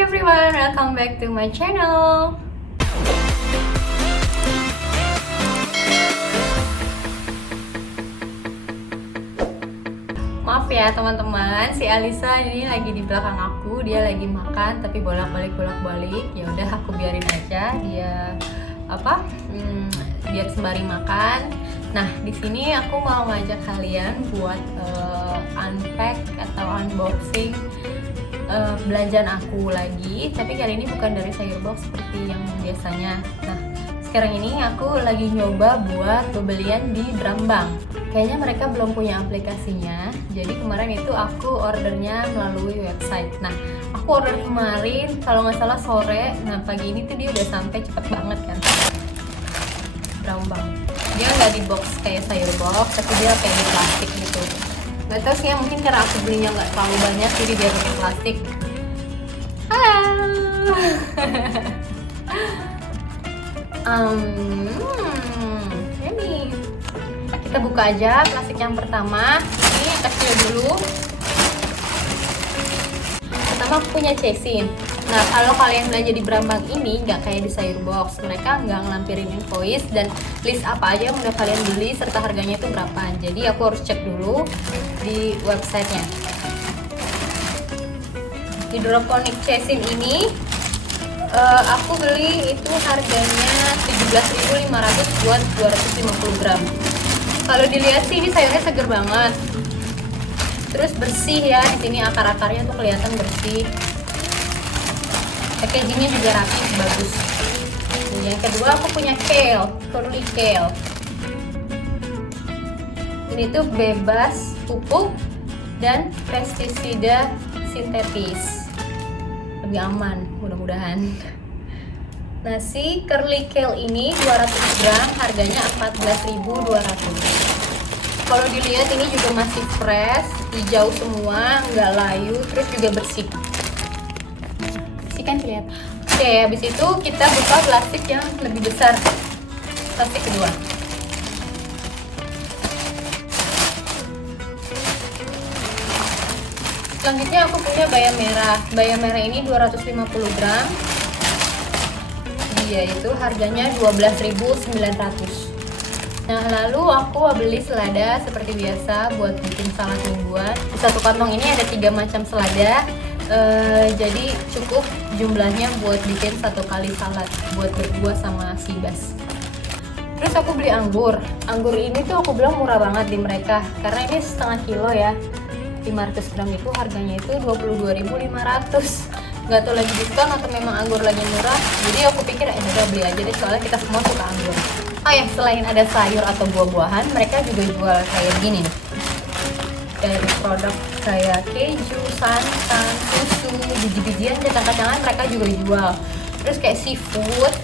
everyone, welcome back to my channel. Maaf ya teman-teman, si Alisa ini lagi di belakang aku, dia lagi makan tapi bolak-balik. Ya udah aku biarin aja dia biar sembari makan. Nah, di sini aku mau ngajak kalian buat unpack atau unboxing belanjaan aku lagi, tapi kali ini bukan dari sayur box seperti yang biasanya. Nah, sekarang ini aku lagi nyoba buat pembelian di Brambang. Kayaknya mereka belum punya aplikasinya, jadi kemarin itu aku ordernya melalui website. Nah, aku order kemarin kalau nggak salah sore, nah pagi ini tuh dia udah sampai cepet banget kan. Brambang, dia nggak di box kayak sayur box, tapi dia kayak di plastik gitu. Nggak tahu sih ya, mungkin karena aku belinya nggak terlalu banyak jadi dia pakai plastik. Halo. Ini kita buka aja plastik yang pertama. Ini kecil dulu. Pertama aku punya cesin. Nah, kalau kalian belanja di Brambang ini nggak kayak di sayur box, mereka nggak ngelampirin invoice dan list apa aja yang udah kalian beli serta harganya itu berapa. Jadi aku harus cek dulu di websitenya. Hidroponik cesin ini aku beli itu harganya 17.500 buat 250 gram. Kalau dilihat sih ini sayurnya seger banget. Terus bersih ya, di sini akar-akarnya tuh kelihatan bersih. Packagingnya juga rapi, bagus. Dan yang kedua aku punya kale, curly kale. Ini tuh bebas pupuk dan pestisida sintetis. Lebih aman, mudah-mudahan. Nah, si curly kale ini 200 gram, harganya 14.200. Kalau dilihat ini juga masih fresh, hijau semua, nggak layu, terus juga bersih. Bersih kan lihat. Oke, habis itu kita buka plastik yang lebih besar. Plastik kedua. Selanjutnya aku punya bayam merah. Bayam merah ini 250 gram. Dia itu harganya 12.900. Nah, lalu aku beli selada seperti biasa buat bikin salad mingguan. Di satu kantong ini ada 3 macam selada. Jadi cukup jumlahnya buat bikin 1 kali salad buat berdua sama si Bas. Terus aku beli anggur. Anggur ini tuh aku bilang murah banget di mereka karena ini setengah kilo ya. 500 gram itu harganya itu 22.500. Nggak tahu lagi diskon atau memang anggur lagi murah. Jadi aku pikir udah beli aja deh, soalnya kita semua suka anggur. Oh ya, selain ada sayur atau buah-buahan, mereka juga jual kayak gini nih. Dari produk kayak keju, santan, susu, biji-bijian, kacang-kacangan mereka juga jual. Terus kayak seafood,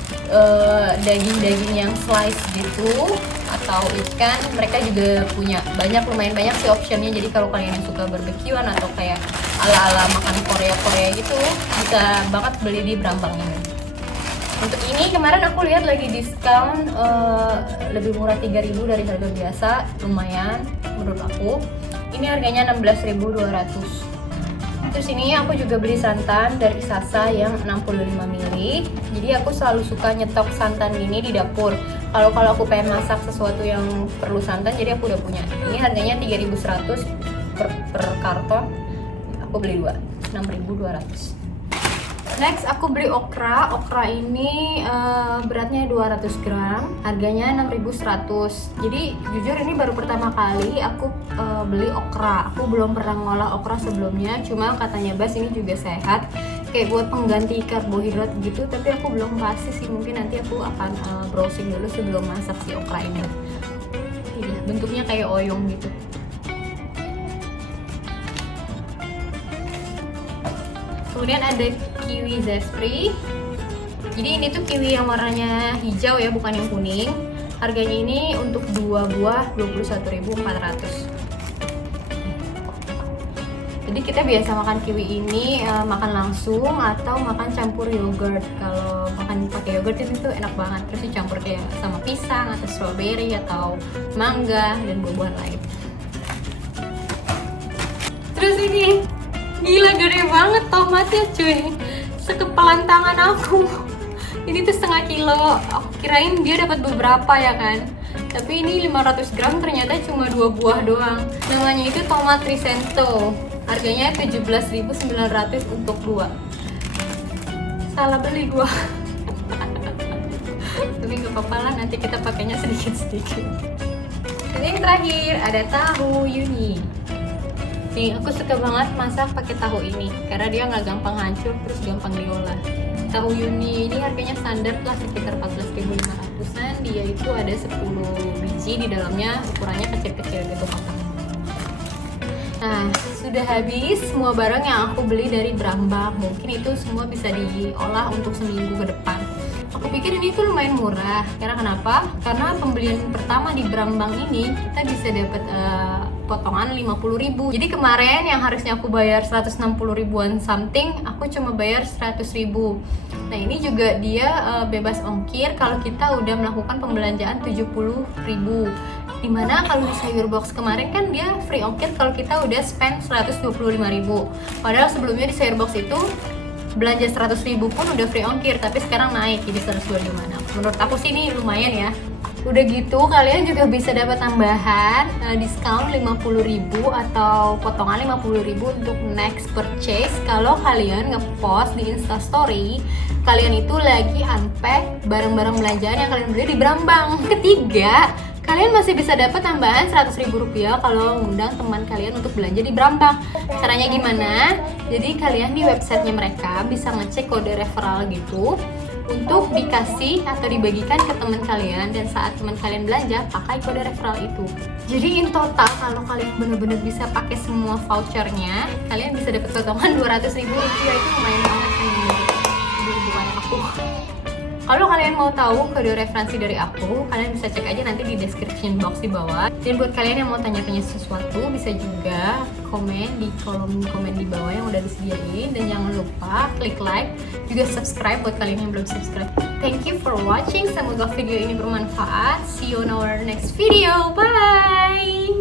daging-daging yang slice gitu, atau ikan, mereka juga punya lumayan banyak sih optionnya. Jadi kalau kalian yang suka barbekyuan atau kayak ala-ala makan Korea gitu, bisa banget beli di Brambang ini. Untuk ini kemarin aku lihat lagi diskon lebih murah 3.000 dari harga biasa, lumayan menurut aku. Ini harganya 16.200. Terus ini aku juga beli santan dari Sasa yang 65 ml. Jadi aku selalu suka nyetok santan ini di dapur. Kalau aku pengen masak sesuatu yang perlu santan, jadi aku udah punya. Ini harganya 3.100 per karton. Aku beli 2, 6.200. Next aku beli okra. Okra ini beratnya 200 gram, harganya 6.100. Jadi jujur ini baru pertama kali aku beli okra. Aku belum pernah ngolah okra sebelumnya, cuma katanya Bas ini juga sehat, kayak buat pengganti karbohidrat gitu. Tapi aku belum pasti sih, mungkin nanti aku akan browsing dulu sebelum masak si okra ini. Iya, bentuknya kayak oyong gitu. Kemudian ada kiwi zespri. Jadi ini tuh kiwi yang warnanya hijau ya, bukan yang kuning. Harganya ini untuk 2 buah 21.400. Jadi kita biasa makan kiwi ini makan langsung atau makan campur yogurt. Kalau makan pakai yogurt itu enak banget. Terus dicampur kayak sama pisang atau strawberry atau mangga dan buah-buahan lain. Terus ini gila gede banget tomatnya cuy. sekepalan tangan aku. Ini tuh setengah kilo. Aku kirain dia dapat beberapa ya kan. Tapi ini 500 gram ternyata cuma 2 buah doang. Namanya itu tomat Trisento. Harganya 17.900 untuk 2. Salah beli gua. Tapi nggak apa-apa lah, nanti kita pakainya sedikit-sedikit. Ini yang terakhir ada tahu Yuni. Nih, aku suka banget masak pakai tahu ini karena dia nggak gampang hancur, terus gampang diolah. Tahu Yuni ini harganya standar lah sekitar 14.500-an. Dia itu ada 10 biji di dalamnya, ukurannya kecil-kecil gitu kotak. Nah, sudah habis semua barang yang aku beli dari Brambang. Mungkin itu semua bisa diolah untuk seminggu ke depan. Aku pikir ini tuh lumayan murah. Karena kenapa? Karena pembelian pertama di Brambang ini kita bisa dapat potongan 50.000. Jadi kemarin yang harusnya aku bayar 160 ribuan something, aku cuma bayar 100.000. Nah, ini juga dia bebas ongkir kalau kita udah melakukan pembelanjaan 70.000. Dimana kalau di sayur box kemarin kan dia free ongkir kalau kita udah spend 125.000. Padahal sebelumnya di sayur box itu belanja 100.000 pun udah free ongkir, tapi sekarang naik jadi 125. Menurut aku sih ini lumayan ya. Udah gitu kalian juga bisa dapat tambahan diskon 50.000 atau potongan 50.000 untuk next purchase kalau kalian ngepost di Instastory kalian itu lagi unpack barang-barang belanjaan yang kalian beli di Brambang. Ketiga, kalian masih bisa dapat tambahan 100.000 rupiah kalau ngundang teman kalian untuk belanja di Brambang. Caranya gimana? Jadi kalian di websitenya mereka bisa ngecek kode referral gitu untuk dikasih atau dibagikan ke teman kalian, dan saat teman kalian belanja pakai kode referral itu. Jadi in total kalau kalian benar-benar bisa pakai semua vouchernya, kalian bisa dapat potongan 200.000 rupiah. Itu lumayan banget kan di hubungan aku. Kalau kalian mau tahu kode referensi dari aku, kalian bisa cek aja nanti di description box di bawah. Dan buat kalian yang mau tanya-tanya sesuatu, bisa juga komen di kolom komen di bawah yang udah disediain. Dan jangan lupa klik like, juga subscribe buat kalian yang belum subscribe. Thank you for watching, semoga video ini bermanfaat. See you on our next video, bye!